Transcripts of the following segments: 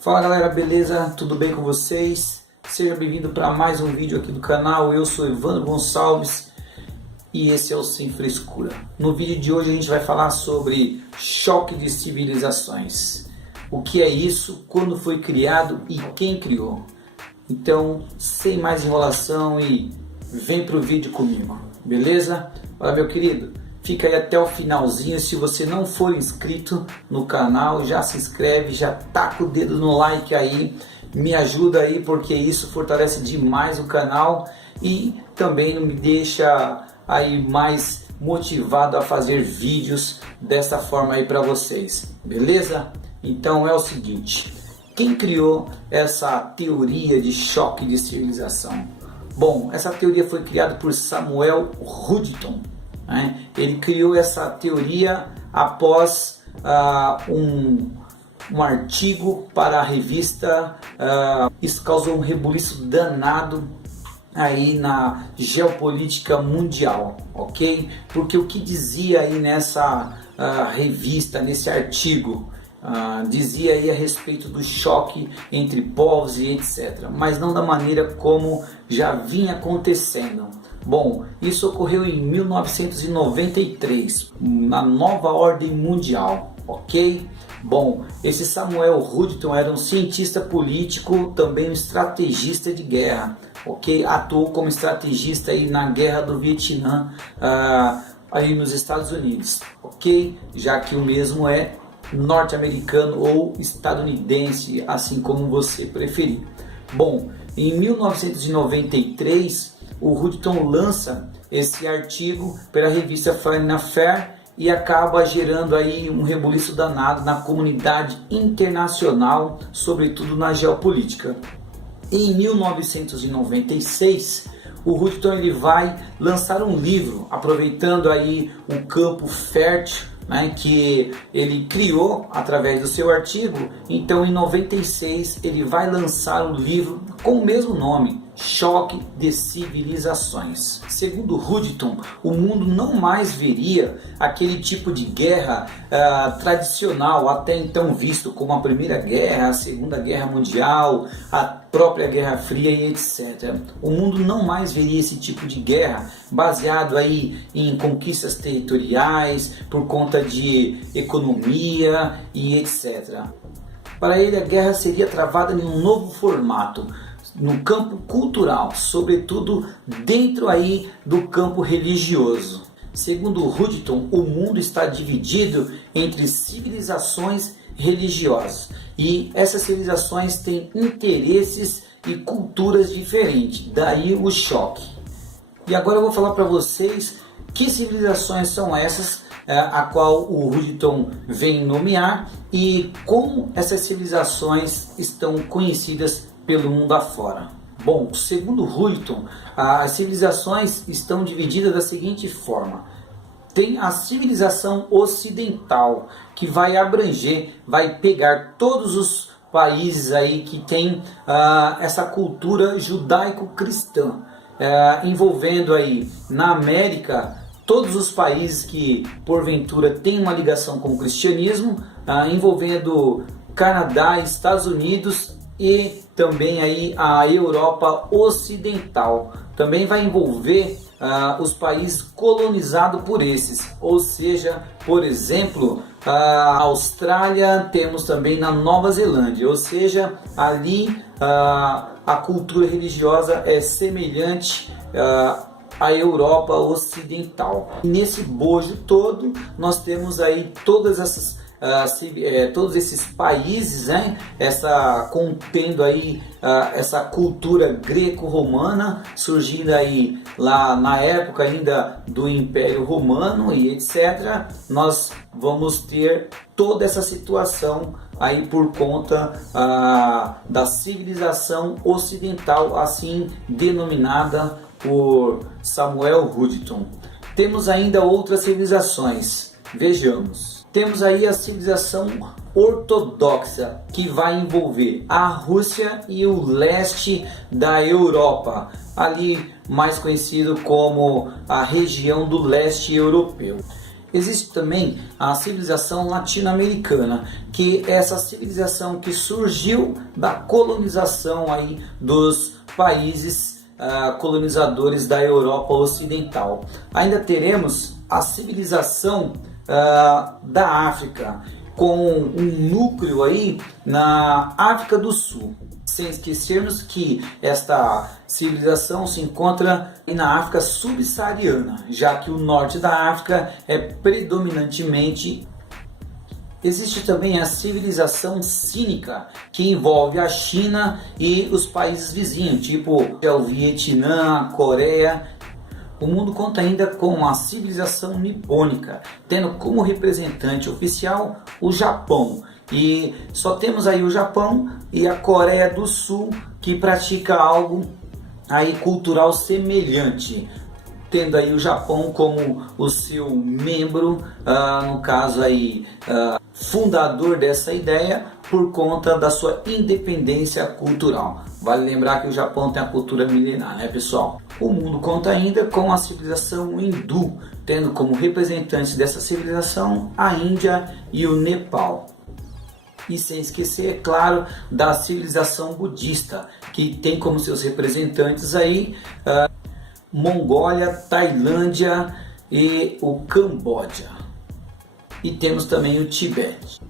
Fala galera, beleza? Tudo bem com vocês? Seja bem-vindo para mais um vídeo aqui do canal. Eu sou Evandro Gonçalves e esse é o Sem Frescura. No vídeo de hoje a gente vai falar sobre choque de civilizações. O que é isso, quando foi criado e quem criou. Então, sem mais enrolação e vem pro vídeo comigo, beleza? Olha, meu querido, fica aí até o finalzinho. Se você não for inscrito no canal, já se inscreve, já taca o dedo no like aí, me ajuda aí, porque isso fortalece demais o canal e também não me deixa aí mais motivado a fazer vídeos dessa forma aí para vocês, beleza? Então é o seguinte, quem criou essa teoria de choque de civilização? Bom, essa teoria foi criada por Samuel Huntington. Ele criou essa teoria após um artigo para a revista. Isso causou um rebuliço danado aí na geopolítica mundial, ok? Porque o que dizia aí nessa revista, nesse artigo, dizia aí a respeito do choque entre povos e etc, mas não da maneira como já vinha acontecendo. Bom, isso ocorreu em 1993, na nova ordem mundial, ok? Bom, esse Samuel Huntington era um cientista político, também um estrategista de guerra, ok? Atuou como estrategista aí na guerra do Vietnã, aí nos Estados Unidos, ok? Já que o mesmo é norte-americano ou estadunidense, assim como você preferir. Bom, em 1993, o Huntington lança esse artigo pela revista Foreign Affairs e acaba gerando aí um rebuliço danado na comunidade internacional, sobretudo na geopolítica. Em 1996, o Huntington ele vai lançar um livro, aproveitando aí o campo fértil, que ele criou através do seu artigo. Então em 96 ele vai lançar um livro com o mesmo nome, Choque de Civilizações. Segundo Huntington, o mundo não mais veria aquele tipo de guerra tradicional, até então visto como a Primeira Guerra, a Segunda Guerra Mundial, a própria Guerra Fria e etc. O mundo não mais veria esse tipo de guerra baseado aí em conquistas territoriais, por conta de economia e etc. Para ele, a guerra seria travada em um novo formato, no campo cultural, sobretudo dentro aí do campo religioso. Segundo Huntington, o mundo está dividido entre civilizações religiosas e essas civilizações têm interesses e culturas diferentes, daí o choque. E agora eu vou falar para vocês que civilizações são essas a qual o Huntington vem nomear e como essas civilizações estão conhecidas pelo mundo afora. Bom, segundo Huntington, as civilizações estão divididas da seguinte forma: tem a civilização ocidental, que vai abranger, vai pegar todos os países aí que tem essa cultura judaico-cristã, envolvendo aí na América todos os países que porventura têm uma ligação com o cristianismo, envolvendo Canadá, Estados Unidos e também aí a Europa Ocidental. Também vai envolver os países colonizados por esses, ou seja, por exemplo, a Austrália, temos também na Nova Zelândia, ou seja, ali a cultura religiosa é semelhante à Europa Ocidental. E nesse bojo todo, nós temos aí todas essas todos esses países, contendo aí essa cultura greco-romana, surgindo aí lá na época ainda do Império Romano e etc. Nós vamos ter toda essa situação aí por conta da civilização ocidental, assim denominada por Samuel Huntington. Temos ainda outras civilizações, vejamos. Temos aí a civilização ortodoxa, que vai envolver a Rússia e o leste da Europa, ali mais conhecido como a região do leste europeu. Existe também a civilização latino-americana, que é essa civilização que surgiu da colonização aí dos países colonizadores da Europa Ocidental. Ainda teremos a civilização da África, com um núcleo aí na África do Sul. Sem esquecermos que esta civilização se encontra na África subsaariana, já que o norte da África é predominantemente. Existe também a civilização cínica, que envolve a China e os países vizinhos, tipo o Vietnã, a Coreia. O mundo conta ainda com a civilização nipônica, tendo como representante oficial o Japão. E só temos aí o Japão e a Coreia do Sul que pratica algo aí cultural semelhante, tendo aí o Japão como o seu membro, no caso aí fundador dessa ideia, por conta da sua independência cultural. Vale lembrar que o Japão tem a cultura milenar, né, pessoal? O mundo conta ainda com a civilização hindu, tendo como representantes dessa civilização a Índia e o Nepal. E sem esquecer, é claro, da civilização budista, que tem como seus representantes aí Mongólia, Tailândia e o Camboja. E temos também o Tibete.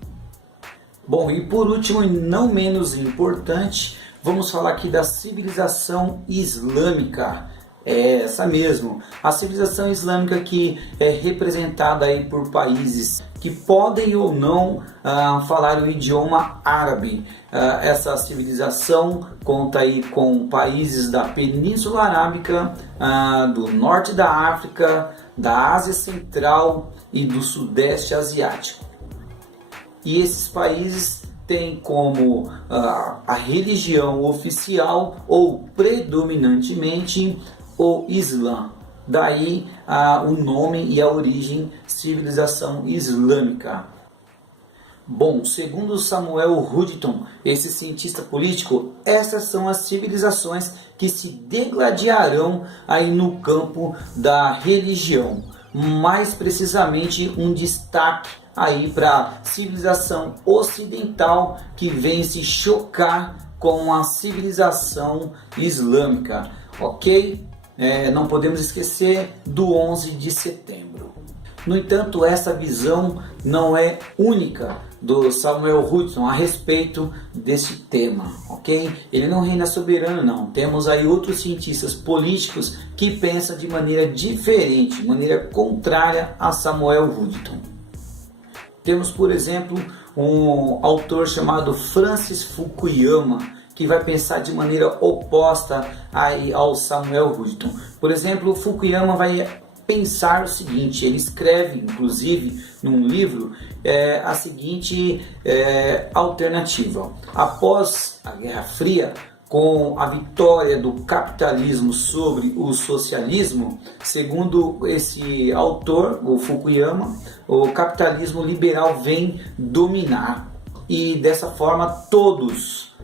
Bom, e por último e não menos importante, vamos falar aqui da civilização islâmica. É essa mesmo, a civilização islâmica que é representada aí por países que podem ou não falar o idioma árabe. Essa civilização conta aí com países da Península Arábica, do norte da África, da Ásia Central e do Sudeste Asiático. E esses países têm como a religião oficial ou predominantemente o Islã. Daí o nome e a origem civilização islâmica. Bom, segundo Samuel Huntington, esse cientista político, essas são as civilizações que se degladiarão aí no campo da religião. Mais precisamente um destaque aí para a civilização ocidental que vem se chocar com a civilização islâmica, ok? Não podemos esquecer do 11 de setembro. No entanto, essa visão não é única do Samuel Huntington a respeito desse tema, ok? Ele não reina soberano, não. Temos aí outros cientistas políticos que pensam de maneira diferente, de maneira contrária a Samuel Huntington. Temos, por exemplo, um autor chamado Francis Fukuyama, que vai pensar de maneira oposta aí ao Samuel Huntington. Por exemplo, Fukuyama vai pensar o seguinte, ele escreve inclusive num livro a seguinte alternativa. Após a Guerra Fria, com a vitória do capitalismo sobre o socialismo, segundo esse autor, o Fukuyama, o capitalismo liberal vem dominar. E dessa forma todos,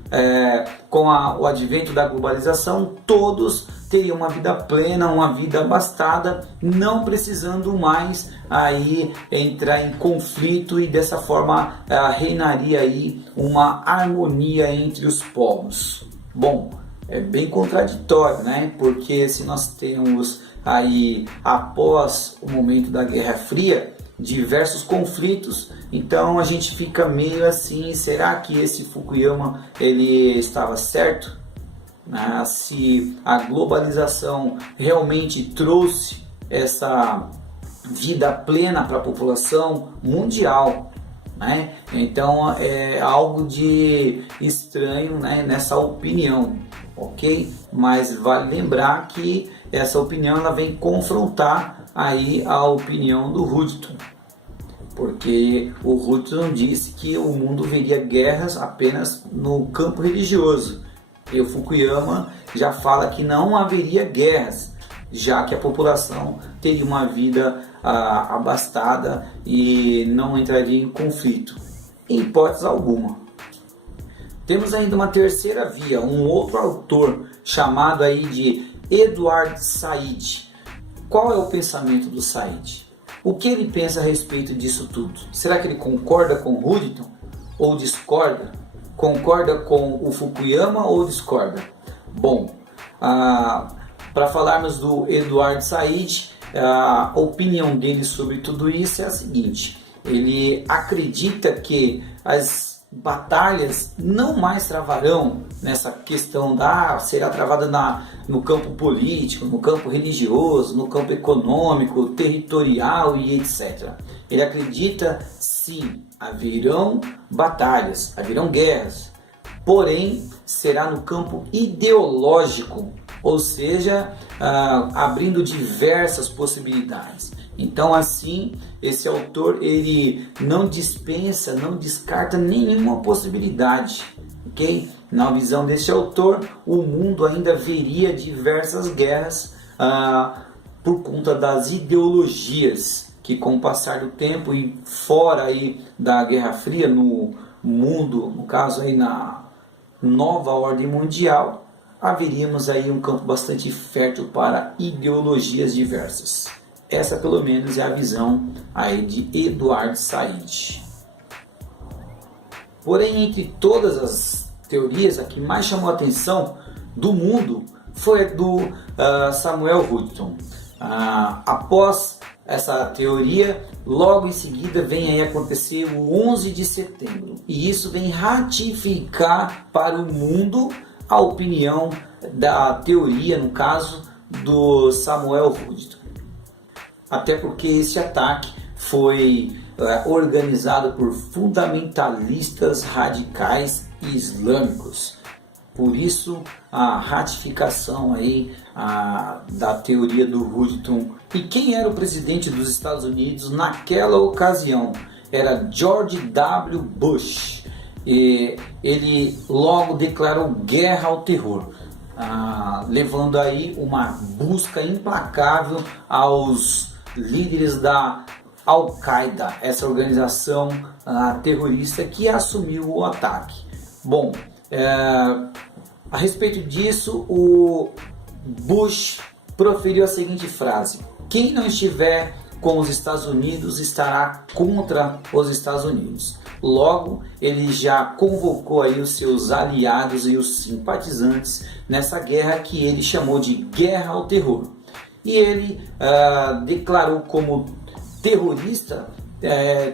com o advento da globalização, todos teriam uma vida plena, uma vida abastada, não precisando mais aí entrar em conflito, e dessa forma reinaria aí uma harmonia entre os povos. Bom, é bem contraditório, né? Porque se nós temos aí, após o momento da Guerra Fria, diversos conflitos, então a gente fica meio assim, será que esse Fukuyama ele estava certo? Se a globalização realmente trouxe essa vida plena para a população mundial, né? Então é algo de estranho, né, nessa opinião, ok? Mas vale lembrar que essa opinião ela vem confrontar aí a opinião do Huntington, porque o Huntington disse que o mundo veria guerras apenas no campo religioso, e o Fukuyama já fala que não haveria guerras, já que a população teria uma vida abastada e não entraria em conflito, em hipótese alguma. Temos ainda uma terceira via, um outro autor chamado aí de Edward Said. Qual é o pensamento do Said? O que ele pensa a respeito disso tudo? Será que ele concorda com Huntington ou discorda? Concorda com o Fukuyama ou discorda? Bom, para falarmos do Edward Said, a opinião dele sobre tudo isso é a seguinte: ele acredita que as batalhas não mais travarão nessa questão será travada no campo político, no campo religioso, no campo econômico, territorial e etc. Ele acredita sim, haverão batalhas, haverão guerras, porém será no campo ideológico, ou seja, abrindo diversas possibilidades. Então, assim, esse autor ele não dispensa, não descarta nenhuma possibilidade, ok? Na visão desse autor, o mundo ainda veria diversas guerras por conta das ideologias que, com o passar do tempo e fora aí da Guerra Fria, no mundo, no caso aí na nova ordem mundial, haveríamos aí um campo bastante fértil para ideologias diversas. Essa, pelo menos, é a visão aí de Edward Said. Porém, entre todas as teorias, a que mais chamou a atenção do mundo foi a do Samuel Huntington. Após essa teoria, logo em seguida vem aí acontecer o 11 de setembro. E isso vem ratificar para o mundo a opinião da teoria, no caso, do Samuel Huntington. Até porque esse ataque foi organizado por fundamentalistas radicais islâmicos. Por isso a ratificação aí da teoria do Huntington. E quem era o presidente dos Estados Unidos naquela ocasião? Era George W. Bush. E ele logo declarou guerra ao terror, levando aí uma busca implacável aos líderes da Al-Qaeda, essa organização terrorista que assumiu o ataque. Bom, a respeito disso, o Bush proferiu a seguinte frase: quem não estiver com os Estados Unidos estará contra os Estados Unidos. Logo, ele já convocou aí os seus aliados e os simpatizantes nessa guerra que ele chamou de Guerra ao Terror. E ele declarou como terrorista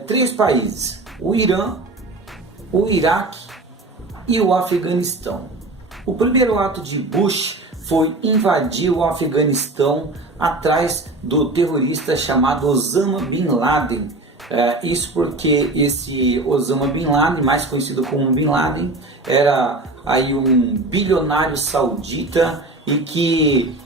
3 países: o Irã, o Iraque e o Afeganistão. O primeiro ato de Bush foi invadir o Afeganistão atrás do terrorista chamado Osama Bin Laden. Isso porque esse Osama Bin Laden, mais conhecido como Bin Laden, era aí um bilionário saudita e que,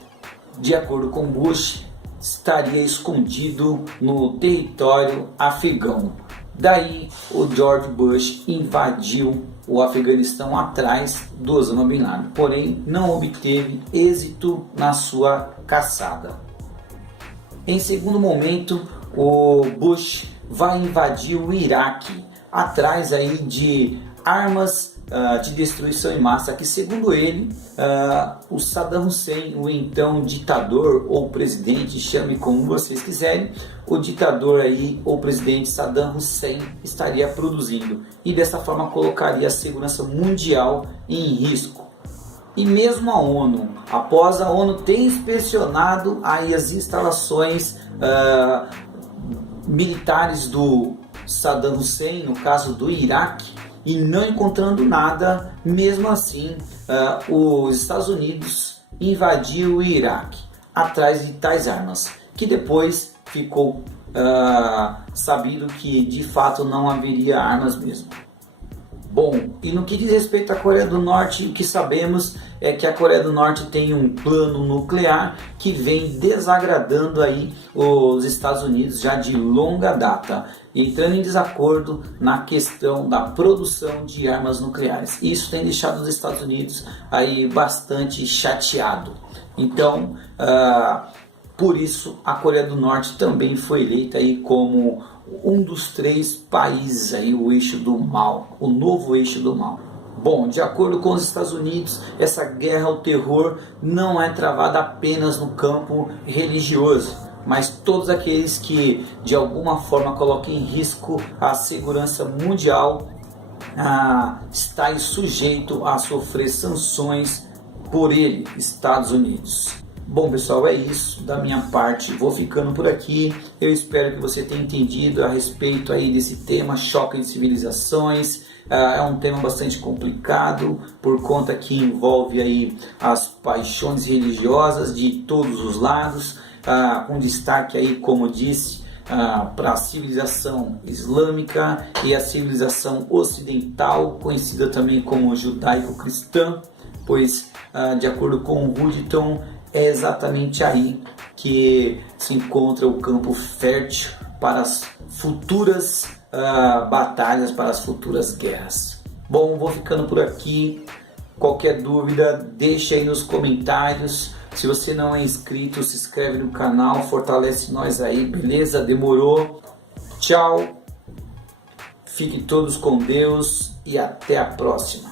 de acordo com Bush, estaria escondido no território afegão. Daí o George Bush invadiu o Afeganistão atrás do Osama Bin Laden, porém não obteve êxito na sua caçada. Em segundo momento, o Bush vai invadir o Iraque atrás aí de armas de destruição em massa, que segundo ele, o Saddam Hussein, o então ditador ou presidente, chame como vocês quiserem, o ditador aí ou presidente Saddam Hussein estaria produzindo, e dessa forma colocaria a segurança mundial em risco. E mesmo a ONU, após a ONU ter inspecionado aí as instalações militares do Saddam Hussein, no caso do Iraque, e não encontrando nada, mesmo assim os Estados Unidos invadiu o Iraque atrás de tais armas, que depois ficou sabido que de fato não haveria armas mesmo. Bom, e no que diz respeito à Coreia do Norte, o que sabemos é que a Coreia do Norte tem um plano nuclear que vem desagradando aí os Estados Unidos já de longa data, entrando em desacordo na questão da produção de armas nucleares. Isso tem deixado os Estados Unidos aí bastante chateado. Então, por isso a Coreia do Norte também foi eleita aí como um dos 3 países aí, o eixo do mal, o novo eixo do mal. Bom, de acordo com os Estados Unidos, essa guerra ao terror não é travada apenas no campo religioso, mas todos aqueles que de alguma forma coloquem em risco a segurança mundial está sujeito a sofrer sanções por ele, Estados Unidos. Bom, pessoal, é isso da minha parte. Vou ficando por aqui. Eu espero que você tenha entendido a respeito aí desse tema, choque de civilizações. É um tema bastante complicado por conta que envolve aí as paixões religiosas de todos os lados, com destaque aí, como disse, para a civilização islâmica e a civilização ocidental, conhecida também como judaico-cristã, pois, de acordo com o Hudson, é exatamente aí que se encontra o campo fértil para as futuras batalhas, para as futuras guerras. Bom, vou ficando por aqui. Qualquer dúvida, deixe aí nos comentários. Se você não é inscrito, se inscreve no canal, fortalece nós aí, beleza? Demorou? Tchau, fiquem todos com Deus e até a próxima.